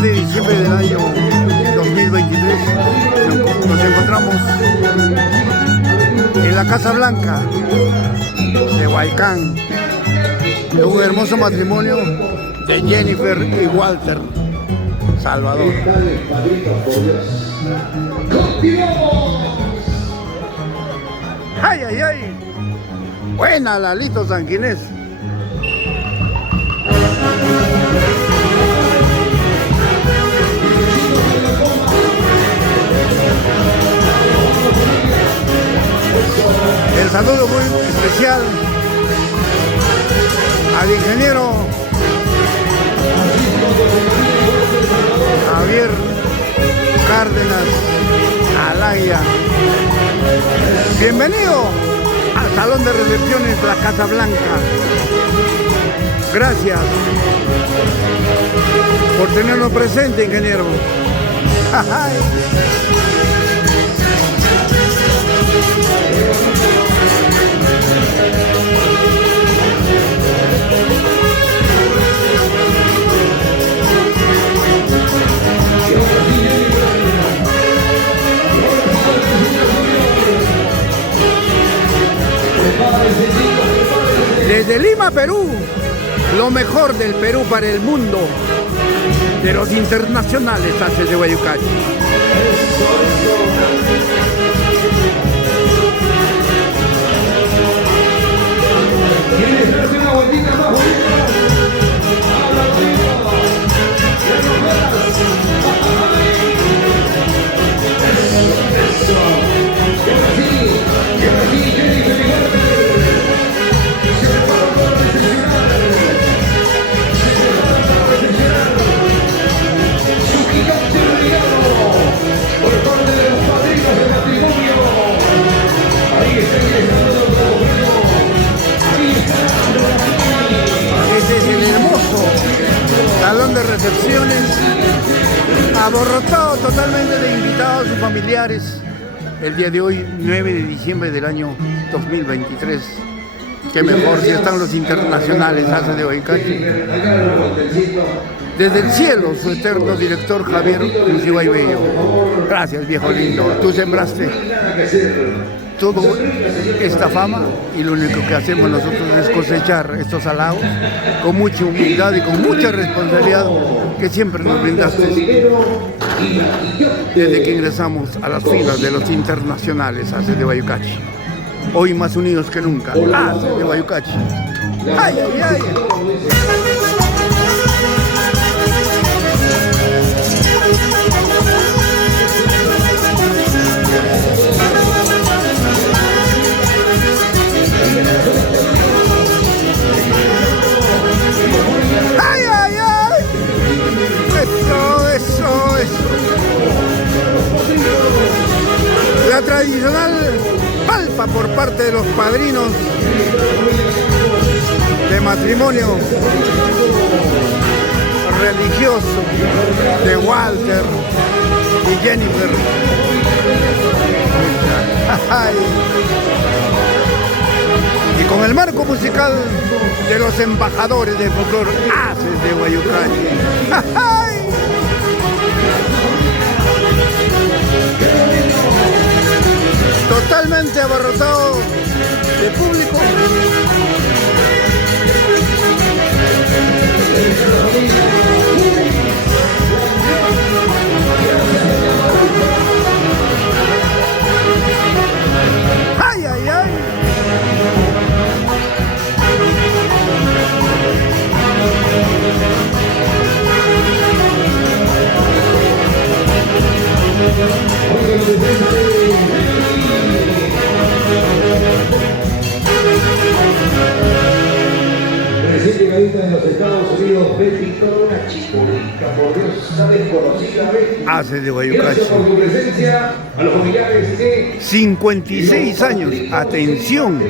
De diciembre del año 2023 nos encontramos en la Casa Blanca de Huaycán, un hermoso matrimonio de Jennifer y Walter Salvador. ¡Ay, ay, ay! Buena, Lalito Sanguinés. El saludo muy especial al ingeniero Javier Cárdenas Alaya. Bienvenido al Salón de Recepciones de la Casa Blanca. Gracias por tenernos presente, ingeniero. Desde Lima, Perú, lo mejor del Perú para el mundo, de los internacionales hace de Guayucachi. ¿Quieres darse una vueltita más bonita? Salón de recepciones abarrotado totalmente de invitados y familiares el día de hoy, 9 de diciembre del año 2023. Qué mejor si están los internacionales hace de Huaycachi. Desde el cielo, su eterno director Javier Lucibay Bello. Gracias, viejo lindo. Tú sembraste toda esta fama y lo único que hacemos nosotros es cosechar estos halagos con mucha humildad y con mucha responsabilidad que siempre nos brindaste desde que ingresamos a las filas de los internacionales hace de Guayucachi. Hoy más unidos que nunca, hace de Guayucachi. ¡Ay, ay, ay! ¡Ay, ay, ay! Eso. La tradicional palpa por parte de los padrinos de matrimonio religioso de Walter y Jennifer. Ay. Y con el marco musical de los embajadores de folclore haces de Guayucachi. ¡Ay! Totalmente abarrotado de público. ¡Ay, ay, ay! Recién llegadita de los Estados Unidos, Betty, toda una chipolita, por Dios, una desconocida Betty. Hace de Guayucachi. Gracias por su presencia, a los familiares de 56 años, atención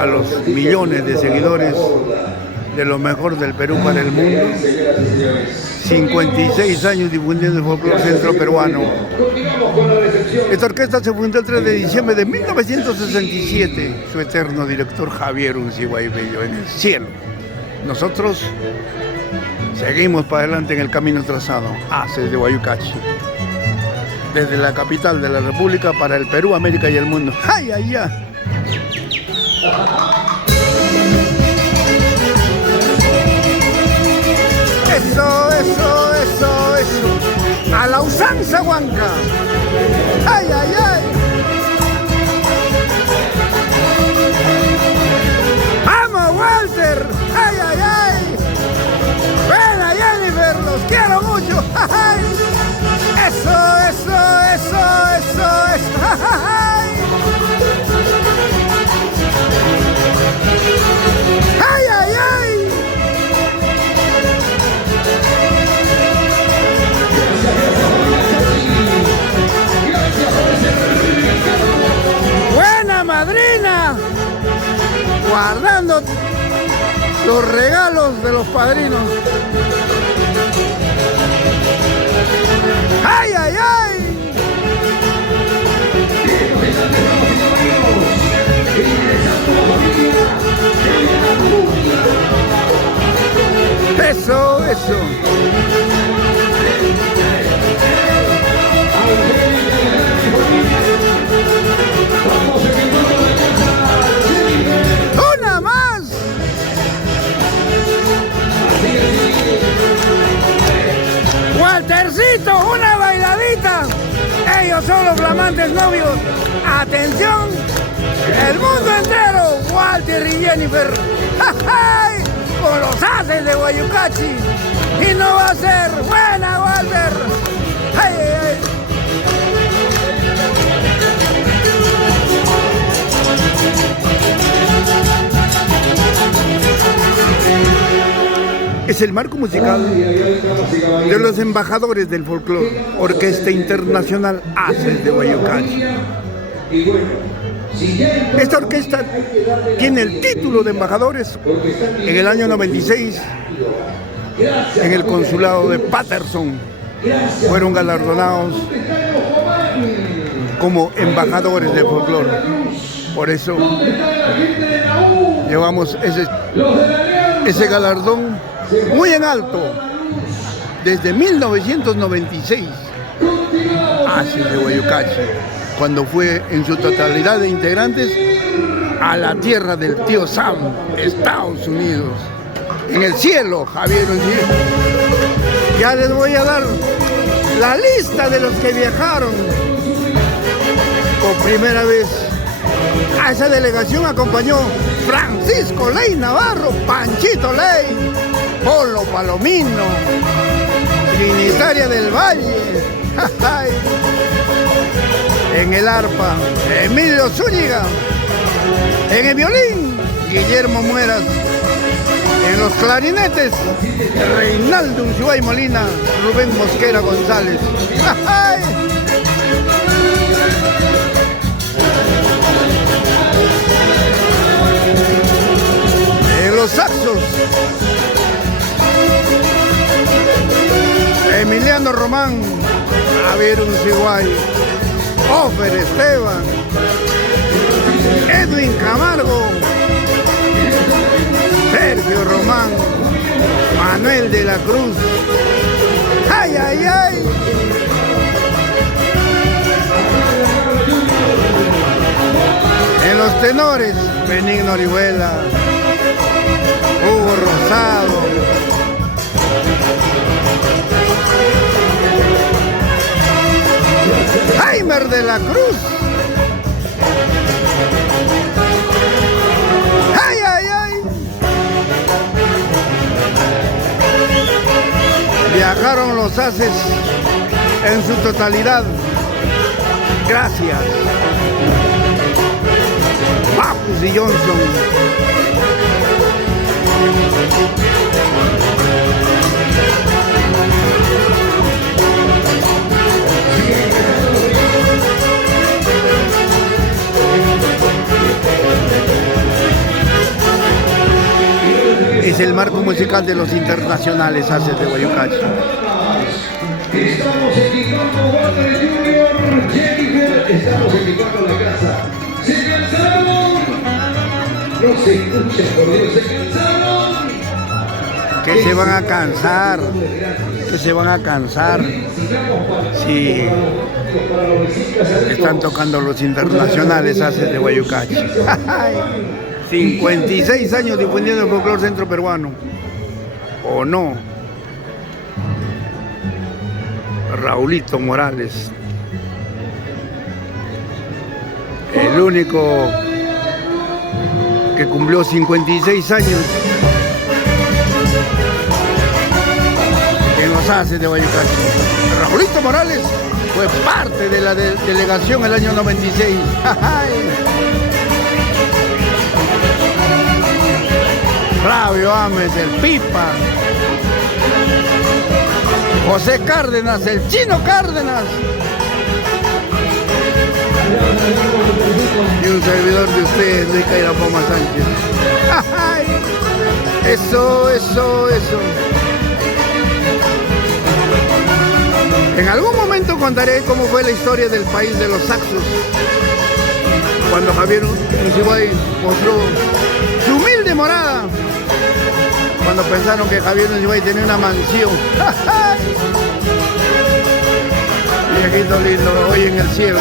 a los millones de seguidores de lo mejor del Perú para el mundo. 56 años difundiendo el folclore centro peruano. Continuamos con la recepción. Esta orquesta se fundó el 3 de diciembre de 1967. Su eterno director Javier Unciguay Bello en el cielo. Nosotros seguimos para adelante en el camino trazado, Haces de Guayucachi. Desde la capital de la República para el Perú, América y el mundo. ¡Ay, ay, ay! Eso, eso, eso, eso. A la usanza huanca. ¡Ay, ay, ay! ¡Vamos, Walter! ¡Ay, ay, ay! ¡Buena, Jennifer! ¡Los quiero mucho! ¡Ay! ¡Eso, eso, eso, eso, eso! ¡Ay! ¡Ay, ay, ay! ¡Buena madrina! Guardando los regalos de los padrinos. ¡Ay, ay, ay! Eso, eso. ¡Una más! Waltercito, una bailadita. Ellos son los flamantes novios. ¡Atención! El mundo entero, Walter y Jennifer. ¡Ay! Con los Haces de Guayucachi. Y no va a ser buena, Walter. ¡Ay, ay, ay! Es el marco musical de los embajadores del folclore, Orquesta Internacional Haces de Guayucachi. Esta orquesta tiene el título de embajadores en el año 96 en el consulado de Paterson. Fueron galardonados como embajadores del folclore. Por eso llevamos ese galardón muy en alto desde 1996. Haces de Guayucachi, cuando fue en su totalidad de integrantes a la tierra del tío Sam, Estados Unidos. En el cielo, Javier Unciguay. Ya les voy a dar la lista de los que viajaron por primera vez. A esa delegación acompañó Francisco Ley Navarro, Panchito Ley, Polo Palomino, Trinitaria del Valle. En el arpa, Emilio Zúñiga. En el violín, Guillermo Mueras. En los clarinetes, Reinaldo Unciguay Molina, Rubén Mosquera González. En los saxos, Emiliano Román, Javier Unciguay, Ofer Esteban, Edwin Camargo, Sergio Román, Manuel de la Cruz. ¡Ay, ay, ay! En los tenores, Benigno Orihuela, Hugo Rosado, Jaimer de la Cruz. ¡Ay, ay, ay! Viajaron los Haces en su totalidad. Gracias. Papus y Johnson. Es el marco musical de los internacionales Haces de Guayucachi. Estamos equipando Walter Junior, Jennifer estamos equipando la casa. ¡Se cansaron! No se escucha, por Dios, se cansaron. Que se van a cansar, que se van a cansar. Sí, están tocando los internacionales hace de Guayucachi. 56 años difundiendo el folclore centro peruano. ¿O no? Raulito Morales, el único que cumplió 56 años, que nos hace de Guayucachi. Raulito Morales fue parte de la delegación el año 96. Flavio Ames, el Pipa. José Cárdenas, el Chino Cárdenas. Y un servidor de ustedes, Luis Cairapoma Sánchez. Eso. En algún momento contaré cómo fue la historia del país de los saxos, cuando Javier Musiway mostró su humilde morada, cuando pensaron que Javier Musiway tenía una mansión. Viejito lindo, hoy en el cielo.